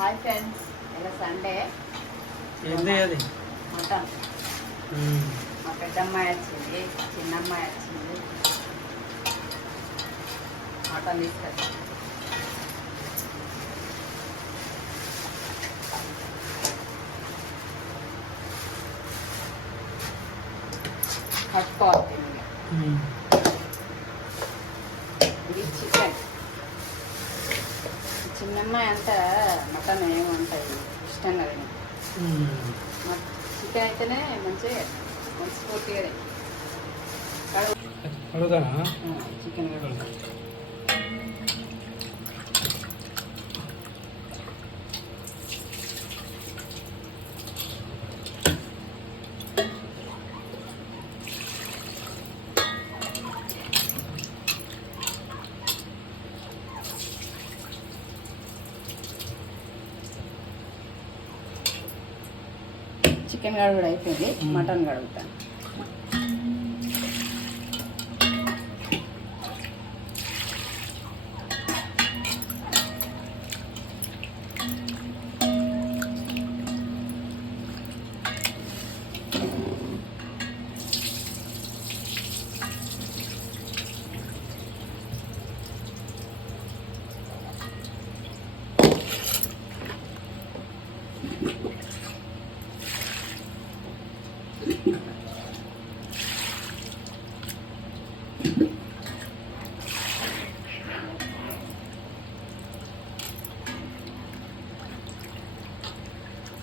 Hi friends, ఇలా Sunday ఏంది అది మటన్. మా పెద్దమ్మాయి వచ్చింది, చిన్నమ్మాయి వచ్చింది, మటన్ తీసుకొచ్చి కట్టుకోవాలి. ఇది చికెన్. చిన్నమ్మాయి అంతా మటన్ ఏమంటాయి ఇష్టంగా చికెన్ అయితేనే మంచిగా మనస్ఫూర్తిగా అడుగుతానా చికెన్ కడుగుతా. చికెన్ కడుగుడు అయిపోయింది, మటన్ కడుగుతాను.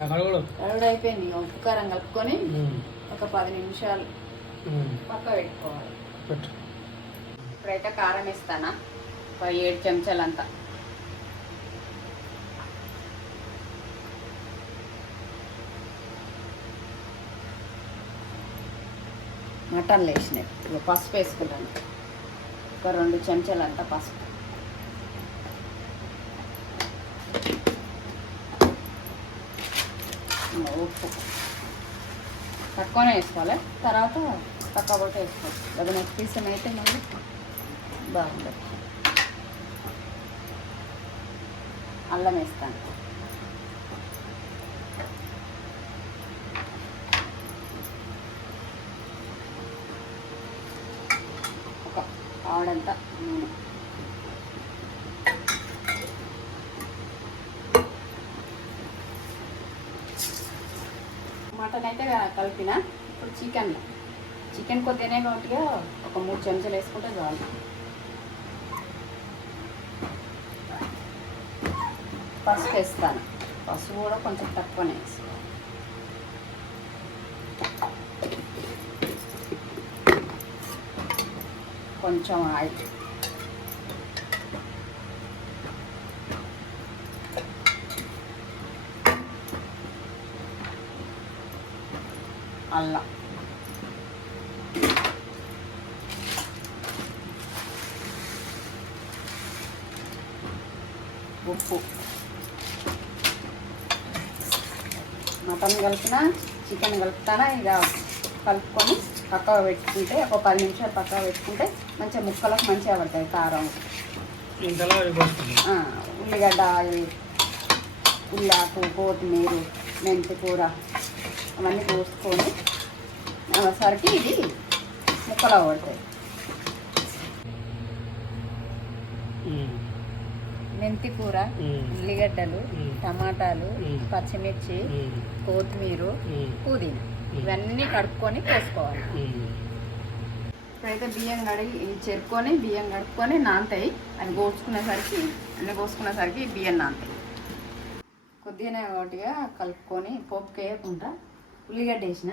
కడుగుడు అయిపోయింది. ఉప్పు కారం కలుపుకొని ఒక 10 నిమిషాలు పక్క పెట్టుకోవాలి. ఇప్పుడైతే కారం వేస్తానా, ఒక 7 చెంచాలంతా. మటన్లు వేసినాయి. ఇక పసుపు వేసుకుంటాను, ఒక 2 చెంచాలంతా పసుపు. ఉప్పు తక్కువనే వేసుకోవాలి, తర్వాత తక్కువ పోతే వేసుకోవాలి. లేదా నెక్స్ట్ పీసం అయితే మళ్ళీ బాగుంటుంది. అల్లం వేస్తాను, ఒక ఆడంతా నూనె. మటన్ అయితే కలిపిన. ఇప్పుడు చికెన్ కొద్దిగానే కాబట్టి ఒక 3 చెంచాలు వేసుకుంటే చాలు. పసుపు వేస్తాను, పసుపు కూడా కొంచెం తక్కువనే వేస్తాను. కొంచెం ఆయిల్, అల్లం, ఉప్పు. మటన్ కలిపిన చికెన్ కలుపుతానా, ఇక కలుపుకొని పక్కగా పెట్టుకుంటే ఒక 10 నిమిషాలు పక్కగా పెట్టుకుంటే మంచిగా ముక్కలకు మంచిగా పడుతుంది కారం. ఉల్లిగడ్డ, ఉల్లాకు, కొత్తిమీర, మెంతి కూర అవన్నీ పోసుకొని సరికి ఇది ముక్కలో పడుతుంది. మెంతి కూర, ఉల్లిగడ్డలు, టమాటాలు, పచ్చిమిర్చి, కొత్తిమీర, పుదీనా ఇవన్నీ కడుక్కొని పోసుకోవాలి. ఇప్పుడైతే బియ్యం చెరుకొని బియ్యం కడుక్కొని నానతాయి. అవి కోసుకునేసరికి బియ్యం నానతాయి. కొద్దిగానే ఒకటిగా కలుపుకొని పోపుకి వేయకుండా ఉల్లిగడ్డ వేసిన,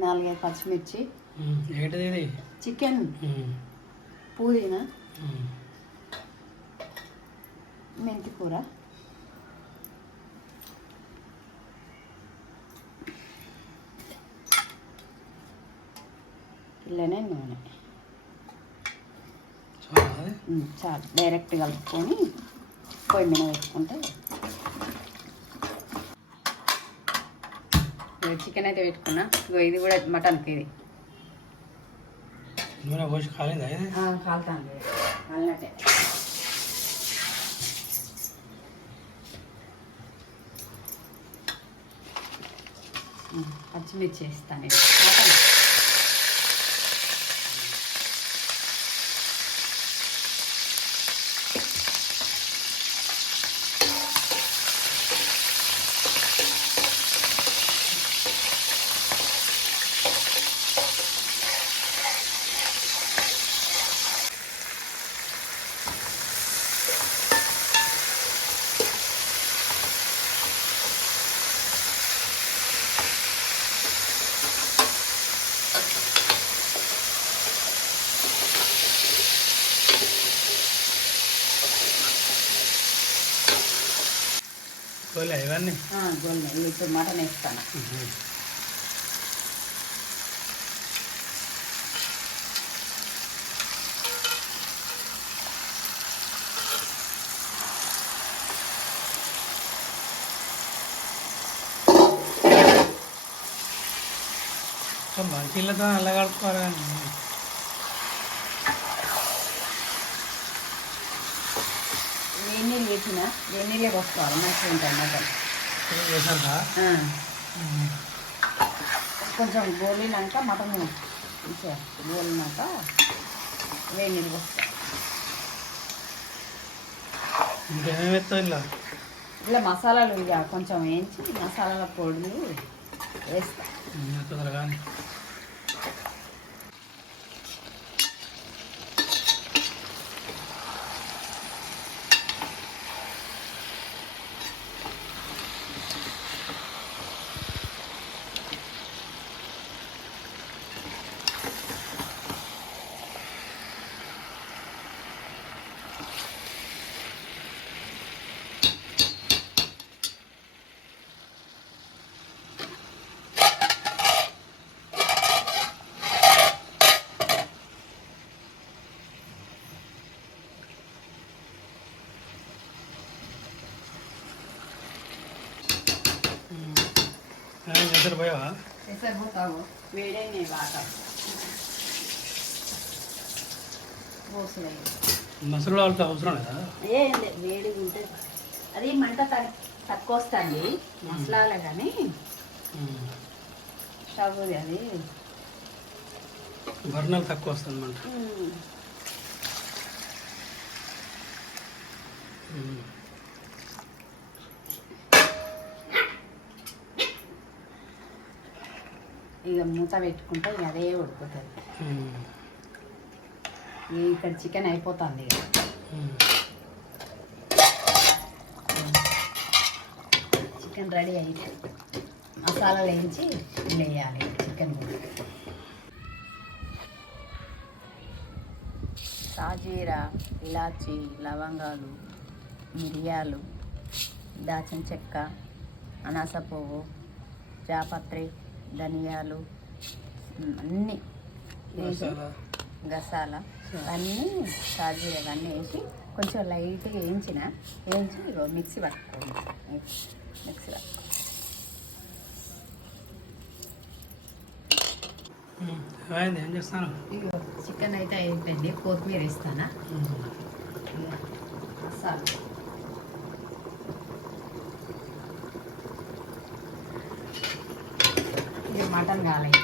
4-5 పచ్చిమిర్చి, చికెన్, పుదీనా, మెంతి కూర, ఇలానే నూనె చాలు. డైరెక్ట్ కలుపుకొని పొయ్యి మీద పెట్టుకుంటే చికెన్ అయితే పెట్టుకున్నా. ఇది కూడా మటన్కి ఇది నూనె పోసి కాలిందా? కాలుతాను కాలినట్టే. పచ్చిమిర్చి వేస్తాను ఇది మటన్. గోలే ఇవన్నీ గోల్ని ఇప్పుడు మటన్ వేస్తాను. మంచిళ్ళతో అలా కడుక్కోవాలి కానీ వేడి వేసిన వేడి పోసుకోవాలి మంచిగా ఉంటాయి మటన్. చేశాక కొంచెం గోలినాక మటన్ మంచిగా గోలినాక వేడి నీళ్ళు పోస్తాం. ఇంకేమేమి ఎత్తావు ఇలా ఇలా మసాలాలు ఇక కొంచెం వేయించి మసాలాల పొడులు వేస్తాం. కానీ ఎసరు పోయావా? ఎసరు పోతావు వేడైనా బాగా మసాలా వాళ్ళతో అవసరం లేదా? ఏం లేదు వేడిగా ఉంటుంది. అది మంట తక్కువ వస్తుంది మసాలా కానీ స్టవ్ అది బర్నల్ తక్కువ వస్తుంది మంట. ఇక మూత పెట్టుకుంటే ఇక అదే ఉడుకుతుంది. ఇక్కడ చికెన్ అయిపోతుంది. చికెన్ రెడీ అయితే మసాలాలు వేయించి వేయాలి చికెన్ కూడా. సాజీరా, ఇలాచి, లవంగాలు, మిరియాలు, దాచిన చెక్క, అనాస పువ్వు, జాపత్రి, ధనియాలు అన్నీ వేసి గసాల అన్నీ సాజీరా అన్నీ వేసి కొంచెం లైట్గా వేయించి ఇగో మిక్సీ పట్టుకోండి. మిక్సీ పట్టుకోండి. ఏం చేస్తాను? ఇగో చికెన్ అయితే అయిపోయింది. కొత్తిమీర వేస్తానా మసాలా ఇది మటన్ కాలేదు.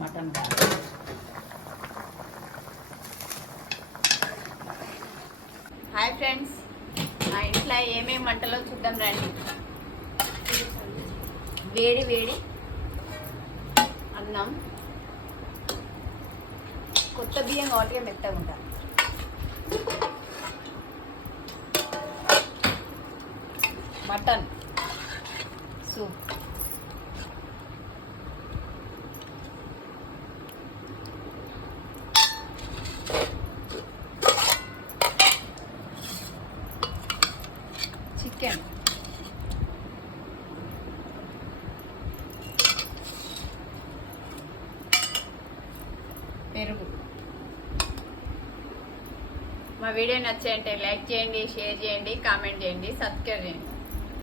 మటన్ కాలేదు. హాయ్ ఫ్రెండ్స్, మా ఇంట్లో ఏమేమి వంటలో చూద్దాం రండి. వేడి వేడి అన్నం, కొత్త బియ్యం కాబట్టి మెత్తగా ఉంటారు. మటన్ సూప్, చికెన్, పెరుగు. మా వీడియో నచ్చాయంటే లైక్ చేయండి, షేర్ చేయండి, కామెంట్ చేయండి, సబ్స్క్రైబ్ చేయండి.